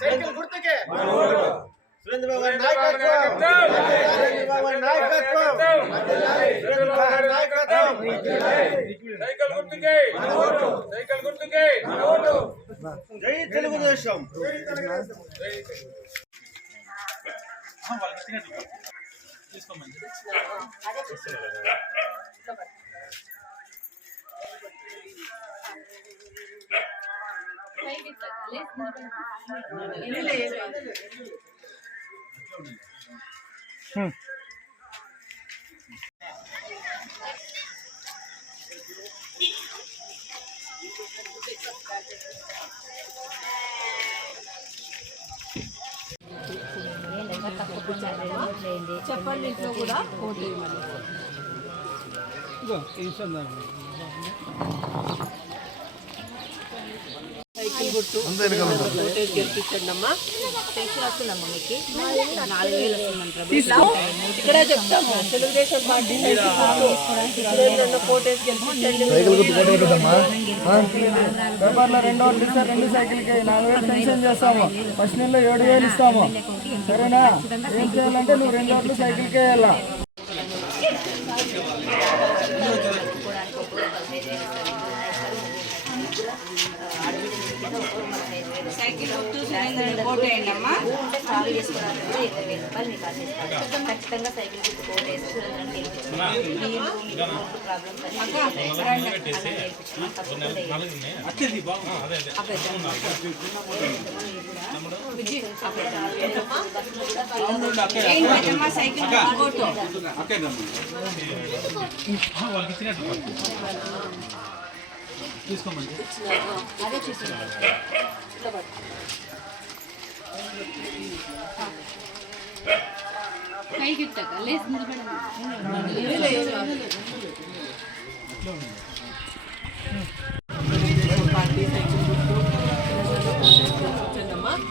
Cycle గుర్తుకే సురేంద్ర బాబు గారి నాయకత్వం, సురేంద్ర బాబు గారి నాయకత్వం, సురేంద్ర బాబు గారి నాయకత్వం. సైకిల్ గుర్తుకే, సైకిల్ గుర్తుకే. జై తెలుగుదేశం. చెప్పండి ఇంట్లో కూడా సైకిల్ గుర్తు ఓటేజ్ గెలిపించండి అమ్మా. పెన్షన్ వస్తుందమ్మా మీకు 4000 వస్తుందంటారు. ఇక్కడే చెప్తాము తెలుగుదేశం పార్టీ ఓటేజ్ గెలిపించండి. పేపర్లో 2 ఓట్లు ఇస్తే 2 సైకిల్కి 4000 పెన్షన్ చేస్తాము. ఫస్ట్ నెలలో 7000 ఇస్తాము. సరేనా? ఏం చేయాలంటే నువ్వు 2 ఓట్లు సైకిల్కే వెళ్ళా. సైకిల్ ఓటు వేయండి అమ్మా. ఉంటే సాల్వ్ చేసుకోవడానికి 20,000 రూపాయలు మీకు ఆశిస్తాను. ఖచ్చితంగా సైకిల్ గుర్తు ఓటు వేసి సురేంద్రని గెలిపించుకున్నాం. ప్రాబ్లమ్స్ సైకిల్ ఓటు తీసుకోమండి. అదే చూస్తున్నాను. పైకి ఎత్తాక లేచి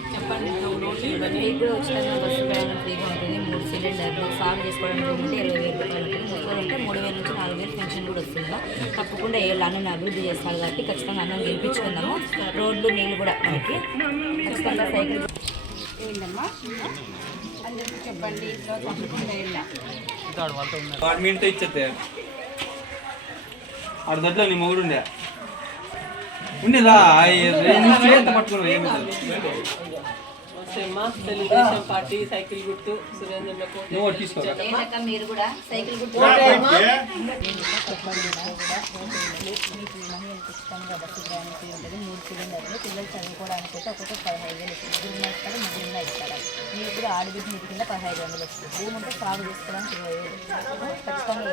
చెప్పండి. ఇప్పుడు ఉచితంగా బస్సు ప్రయాణం ఫ్రీగా ఉంటుంది. 3 సిలిండర్లు సాగు చేసుకోవడానికి ఉంటే 20,000 రూపాయలు ఉంటుంది. 30 ఉంటే 3,000 నుంచి 4,000 పెన్షన్ కూడా వస్తుంది. తప్పకుండా అన్నం అభివృద్ధి చేస్తారు కాబట్టి ఖచ్చితంగా అన్నం గెలిపించుకుందాము. రోడ్లు నీళ్ళు కూడా మనకి ఖచ్చితంగా సైకిల్ ఏంటమ్మా అందరికి చెప్పండి. ఇంట్లో తప్పకుండా వెళ్ళా మీతో ఇచ్చేస్తే ఆడ దట్లో నీ మొగుడు ఉండేదా పట్టుకున్నావు ఏమి తెలుగుదేశం పార్టీ సైకిల్ గుర్తు సురేంద్ర తీసుకో. మీరు కూడా సైకిల్ గుర్తు ఖచ్చితంగా బస్సు ప్రయాణం ఫ్రీ ఉంటుంది. 3 సిలిండర్లు పిల్లలు చదువుకోవడానికి అయితే ఒక్కొక్క 15,000 ఇస్తారు. ముగ్గురు ఇస్తారు, ముగ్గురు ఇస్తారు. మీరు కూడా ఆడబిడ్డ నీటి కింద 1500 వస్తుంది. భూమి ఉంటే సాగు చేసుకోవడానికి 20,000. ఖచ్చితంగా